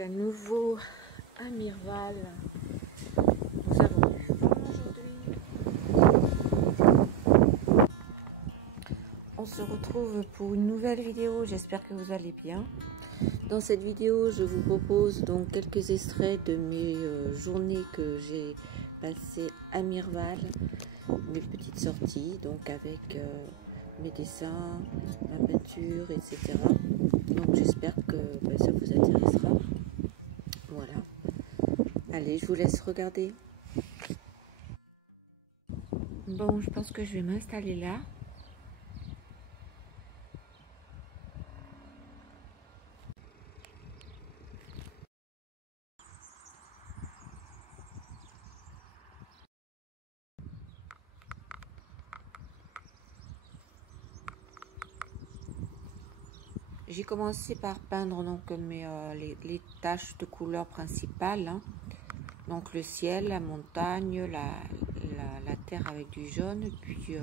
suis à nouveau à Mirval. Nous avons du vent aujourd'hui. On se retrouve pour une nouvelle vidéo. J'espère que vous allez bien. Dans cette vidéo, je vous propose donc quelques extraits de mes journées que j'ai passées à Mirval, mes petites sorties, donc avec mes dessins, ma peinture, etc. Donc j'espère que ça vous intéressera. Voilà. Allez, je vous laisse regarder. Bon, je pense que je vais m'installer là. J'ai commencé par peindre donc les taches de couleur principales, hein. Donc le ciel, la montagne, la terre avec du jaune, puis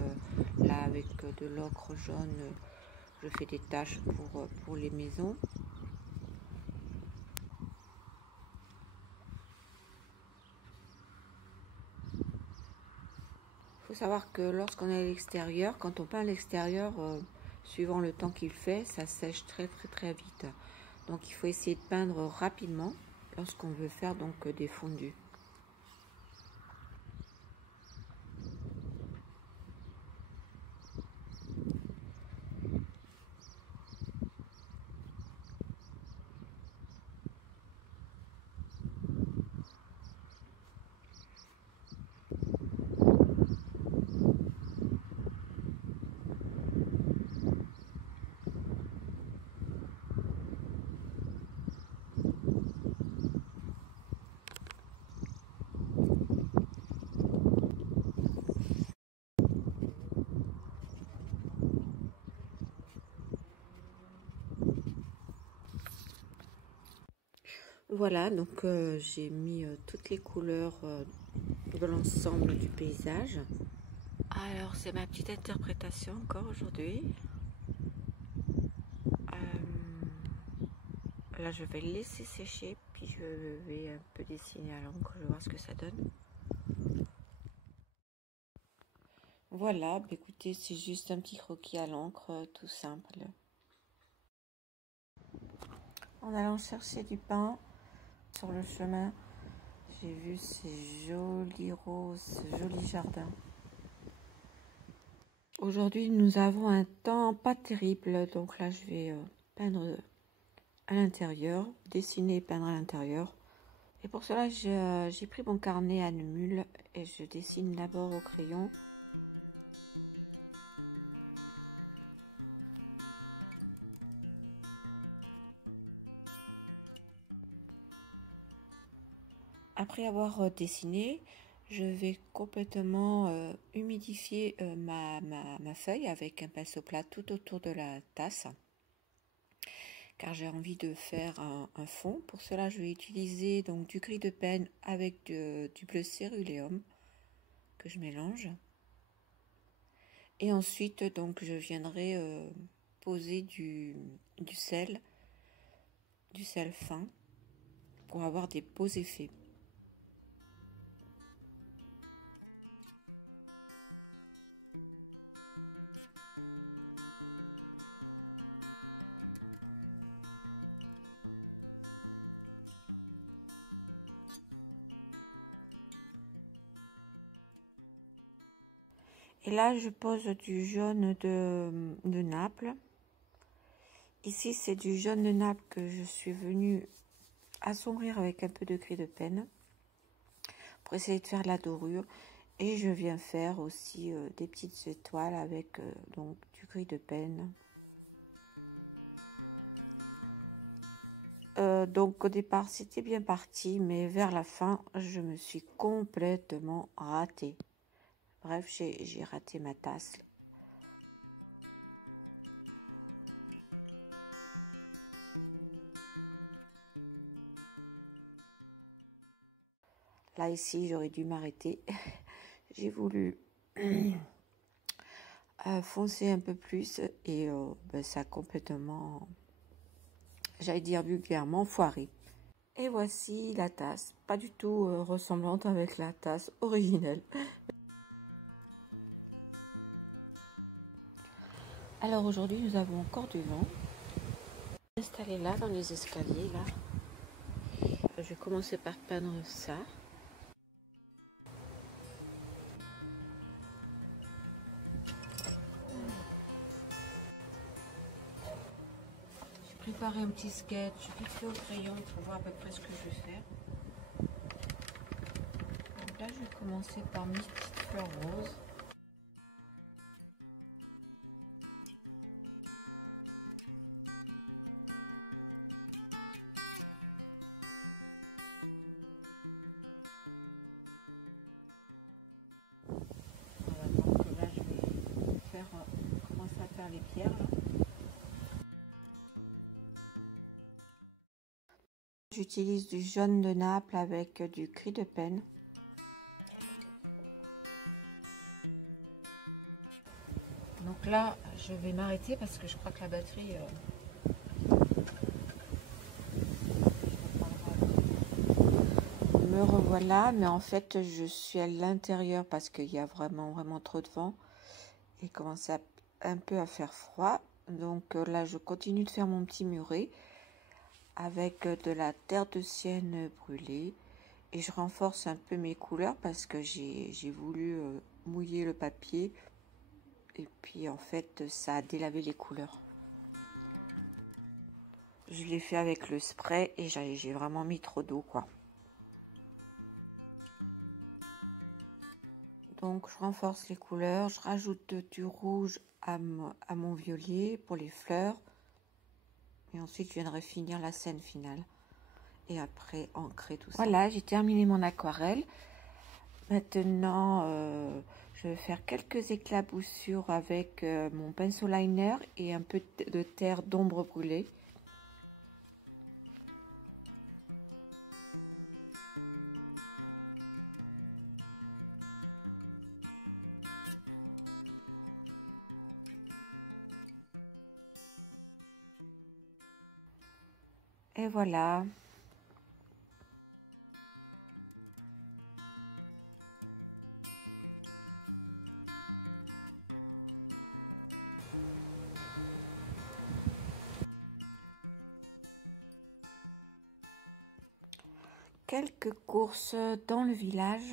là avec de l'ocre jaune, je fais des taches pour les maisons. Il faut savoir que lorsqu'on est à l'extérieur, quand on peint à l'extérieur, suivant le temps qu'il fait, ça sèche très vite. Donc il faut essayer de peindre rapidement lorsqu'on veut faire donc des fondus. Voilà, donc j'ai mis toutes les couleurs de l'ensemble du paysage. Alors, c'est ma petite interprétation encore aujourd'hui. Là, je vais le laisser sécher, puis je vais un peu dessiner à l'encre, je vais voir ce que ça donne. Voilà, bah écoutez, c'est juste un petit croquis à l'encre, tout simple. En allant chercher du pain sur le chemin, j'ai vu ces jolies roses, ce joli jardin. Aujourd'hui, nous avons un temps pas terrible, donc là, je vais peindre à l'intérieur, dessiner et peindre à l'intérieur. Et pour cela, j'ai pris mon carnet à Neumule et je dessine d'abord au crayon. Après avoir dessiné, je vais complètement humidifier ma feuille avec un pinceau plat tout autour de la tasse, car j'ai envie de faire un fond. Pour cela, je vais utiliser donc du gris de peine avec du bleu céruléum que je mélange. Et ensuite, donc, je viendrai poser du sel fin pour avoir des beaux effets. Et là, je pose du jaune de Naples. Ici, c'est du jaune de Naples que je suis venue assombrir avec un peu de gris de peine pour essayer de faire de la dorure. Et je viens faire aussi des petites étoiles avec donc du gris de peine. Donc au départ, c'était bien parti, mais vers la fin, je me suis complètement ratée. Bref, j'ai raté ma tasse. Là, ici, j'aurais dû m'arrêter. J'ai voulu foncer un peu plus et ça a complètement, j'allais dire vulgairement, foiré. Et voici la tasse, pas du tout ressemblante avec la tasse originelle. Alors aujourd'hui nous avons encore du vent. Installé là dans les escaliers là. Je vais commencer par peindre ça. J'ai préparé un petit sketch vite fait au crayon pour voir à peu près ce que je vais faire. Donc là je vais commencer par mes petites fleurs roses. Voilà, donc là je vais faire, commencer à faire les pierres là. J'utilise du jaune de Naples avec du gris de Penne. Donc là, je vais m'arrêter parce que je crois que la batterie... Me revoilà, mais en fait, je suis à l'intérieur parce qu'il y a vraiment trop de vent et commence un peu à faire froid. Donc là, je continue de faire mon petit muret avec de la terre de sienne brûlée et je renforce un peu mes couleurs parce que j'ai voulu mouiller le papier et puis en fait ça a délavé les couleurs. Je l'ai fait avec le spray et j'ai vraiment mis trop d'eau quoi. Donc je renforce les couleurs, je rajoute du rouge à mon violet pour les fleurs et ensuite je viendrai finir la scène finale et après ancrer tout ça. Voilà, j'ai terminé mon aquarelle. Maintenant je vais faire quelques éclaboussures avec mon pinceau liner et un peu de terre d'ombre brûlée. Et voilà. Quelques courses dans le village.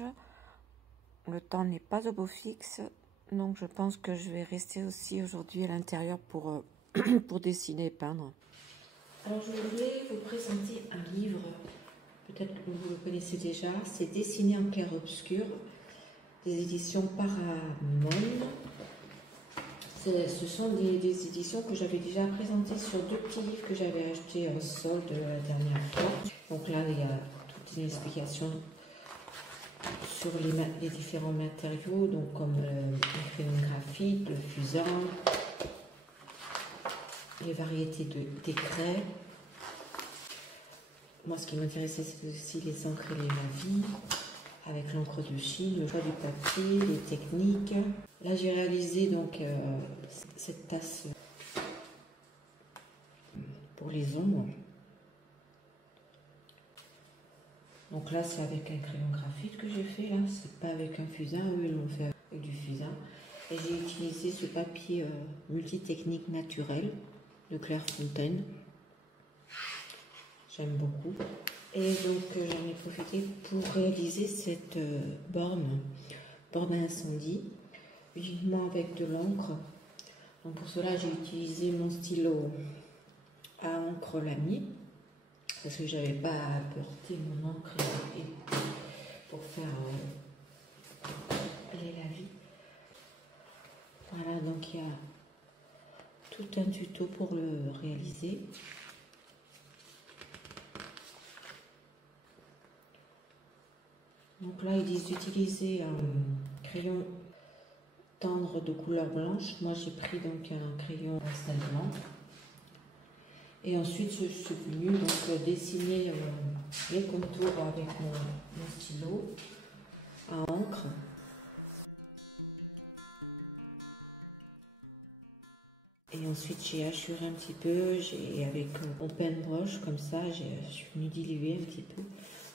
Le temps n'est pas au beau fixe, donc je pense que je vais rester aussi aujourd'hui à l'intérieur pour, pour dessiner et peindre. Alors je voulais vous présenter un livre, peut-être que vous le connaissez déjà, c'est Dessiner en clair-obscur, des éditions Paramon. Ce sont des éditions que j'avais déjà présentées sur deux petits livres que j'avais achetés en solde la dernière fois. Donc là, il y a toute une explication sur les différents matériaux, donc comme le crayon graphite, le fusain, les variétés d'écrets. Moi, ce qui m'intéressait, c'est aussi les encres et les lavis, avec l'encre de Chine, le choix du papier, les techniques. Là, j'ai réalisé donc cette tasse pour les ombres. Donc là, c'est avec un crayon graphite que j'ai fait, là, c'est pas avec un fusain, eux, ils l'ont fait avec du fusain. Et j'ai utilisé ce papier multitechnique naturel de Clairefontaine. J'aime beaucoup. Et donc, j'en ai profité pour réaliser cette borne à incendie, uniquement avec de l'encre. Donc pour cela, j'ai utilisé mon stylo à encre lamier, parce que j'avais pas apporté mon encre pour faire les lavis. Voilà, donc il y a tout un tuto pour le réaliser. Donc là, ils disent d'utiliser un crayon tendre de couleur blanche. Moi, j'ai pris donc un crayon pastel blanc. Et ensuite, je suis venue donc dessiner les contours avec mon stylo à encre. Et ensuite j'ai hachuré un petit peu, j'ai avec mon paintbrush comme ça, je suis venue diluer un petit peu.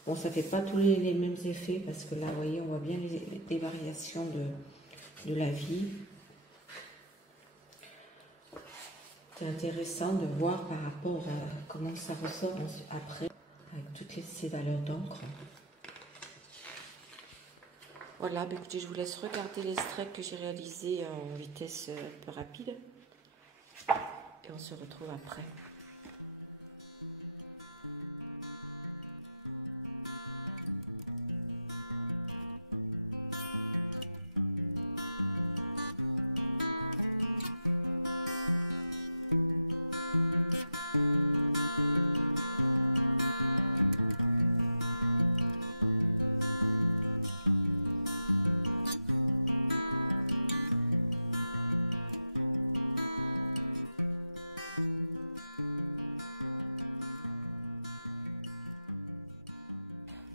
Bon, ça fait pas tous les mêmes effets parce que là, vous voyez, on voit bien les variations de la vie. C'est intéressant de voir par rapport à comment ça ressort après, avec toutes ces valeurs d'encre. Voilà, ben écoutez, je vous laisse regarder l'extrait que j'ai réalisé en vitesse un peu rapide. Et on se retrouve après.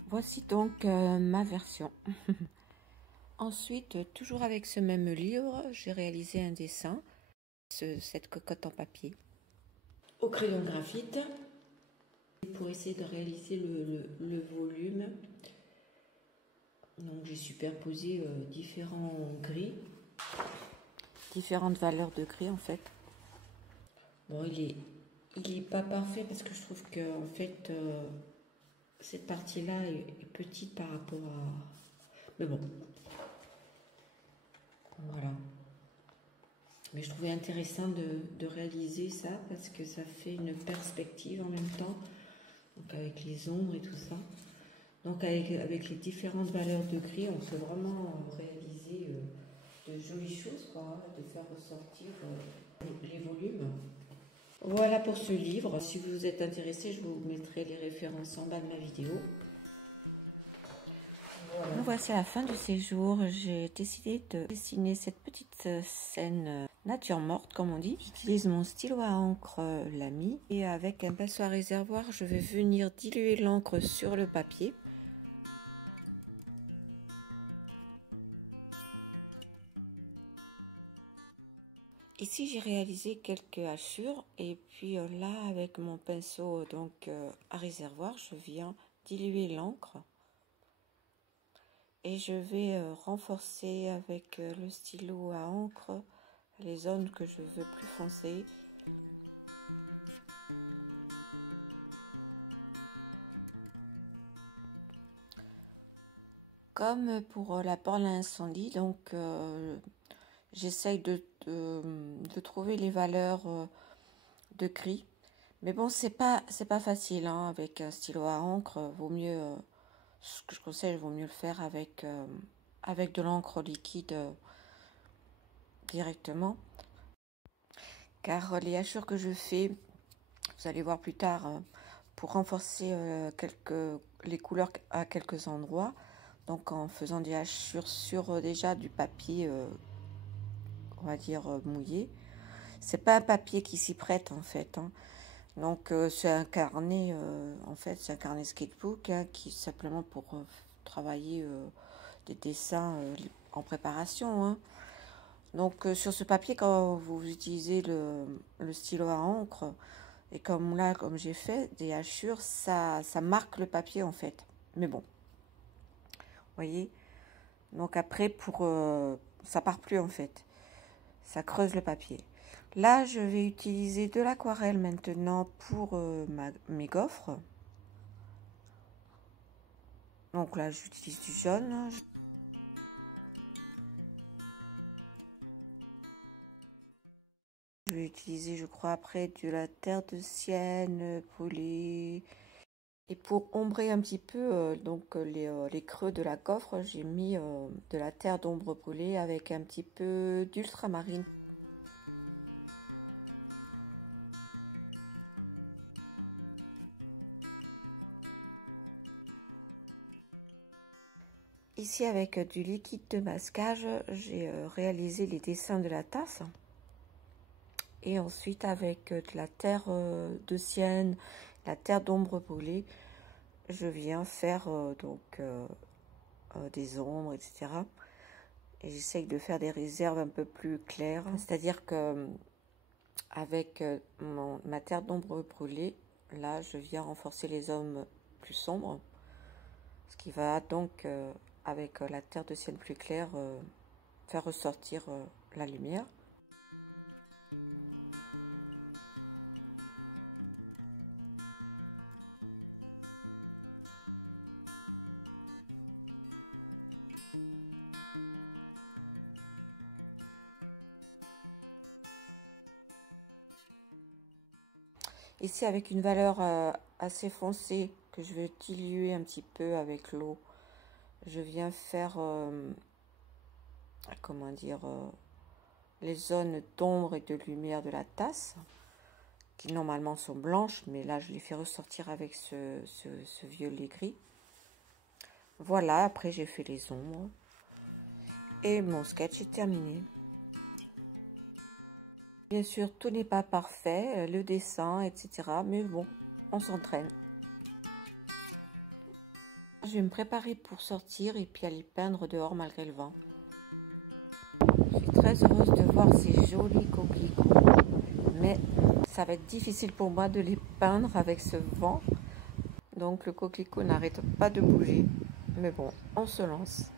Voici donc ma version. Ensuite, toujours avec ce même livre, j'ai réalisé un dessin, cette cocotte en papier. Au crayon graphite, pour essayer de réaliser le volume. Donc j'ai superposé différents gris, différentes valeurs de gris en fait. Bon, il est pas parfait parce que je trouve que en fait cette partie-là est petite par rapport à... Mais bon, voilà. Mais je trouvais intéressant de réaliser ça parce que ça fait une perspective en même temps, donc avec les ombres et tout ça. Donc avec les différentes valeurs de gris, on peut vraiment réaliser de jolies choses, quoi, de faire ressortir les volumes. Voilà pour ce livre. Si vous êtes intéressé, je vous mettrai les références en bas de ma vidéo. Voilà. Voici la fin du séjour. J'ai décidé de dessiner cette petite scène nature morte, comme on dit. J'utilise mon stylo à encre Lamy et avec un pinceau à réservoir, je vais venir diluer l'encre sur le papier. Ici, j'ai réalisé quelques hachures et puis là, avec mon pinceau donc à réservoir, je viens diluer l'encre et je vais renforcer avec le stylo à encre les zones que je veux plus foncées. Comme pour la borne à incendie, donc j'essaye de trouver les valeurs de gris. Mais bon, c'est pas facile hein, avec un stylo à encre. Vaut mieux, ce que je conseille, vaut mieux le faire avec de l'encre liquide directement. Car les hachures que je fais, vous allez voir plus tard, pour renforcer les couleurs à quelques endroits, donc en faisant des hachures sur déjà du papier, on va dire mouillé. C'est pas un papier qui s'y prête en fait. Hein. Donc c'est un carnet, en fait, c'est un carnet sketchbook hein, qui simplement pour travailler des dessins en préparation. Hein. Donc sur ce papier, quand vous utilisez le stylo à encre, et comme là, comme j'ai fait, des hachures, ça marque le papier en fait. Mais bon, vous voyez. Donc après, ça part plus en fait. Ça creuse le papier. Là, je vais utiliser de l'aquarelle maintenant pour mes gaufres. Donc là, j'utilise du jaune. Je vais utiliser, je crois, après de la terre de sienne brûlée. Et pour ombrer un petit peu les creux de la gaufre, j'ai mis de la terre d'ombre brûlée avec un petit peu d'ultramarine. Ici, avec du liquide de masquage, j'ai réalisé les dessins de la tasse. Et ensuite, avec de la terre de sienne, la terre d'ombre brûlée, je viens faire des ombres, etc. Et j'essaye de faire des réserves un peu plus claires. C'est-à-dire que avec ma terre d'ombre brûlée, là je viens renforcer les zones plus sombres, ce qui va donc avec la terre de ciel plus clair faire ressortir la lumière. Ici avec une valeur assez foncée que je vais diluer un petit peu avec l'eau, je viens faire comment dire les zones d'ombre et de lumière de la tasse qui normalement sont blanches, mais là je les fais ressortir avec ce violet gris. Voilà, après j'ai fait les ombres et mon sketch est terminé. Bien sûr, tout n'est pas parfait, le dessin, etc. Mais bon, on s'entraîne. Je vais me préparer pour sortir et puis aller peindre dehors malgré le vent. Je suis très heureuse de voir ces jolis coquelicots, mais ça va être difficile pour moi de les peindre avec ce vent. Donc le coquelicot n'arrête pas de bouger. Mais bon, on se lance.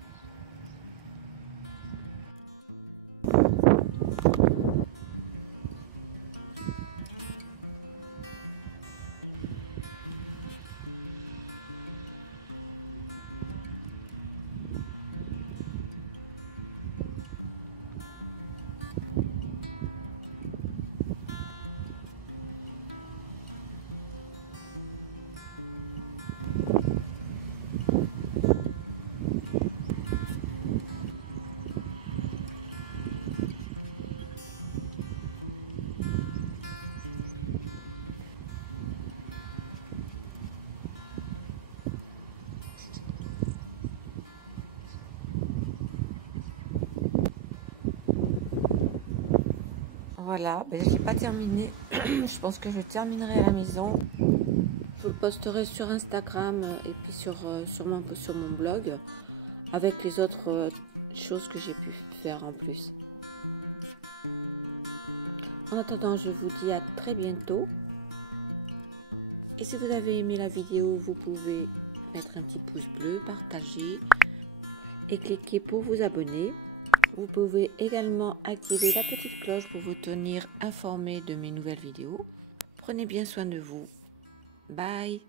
Voilà, ben, je n'ai pas terminé. Je pense que je terminerai à la maison. Je vous le posterai sur Instagram et puis sur mon blog avec les autres choses que j'ai pu faire en plus. En attendant, je vous dis à très bientôt. Et si vous avez aimé la vidéo, vous pouvez mettre un petit pouce bleu, partager et cliquer pour vous abonner. Vous pouvez également activer la petite cloche pour vous tenir informé de mes nouvelles vidéos. Prenez bien soin de vous. Bye!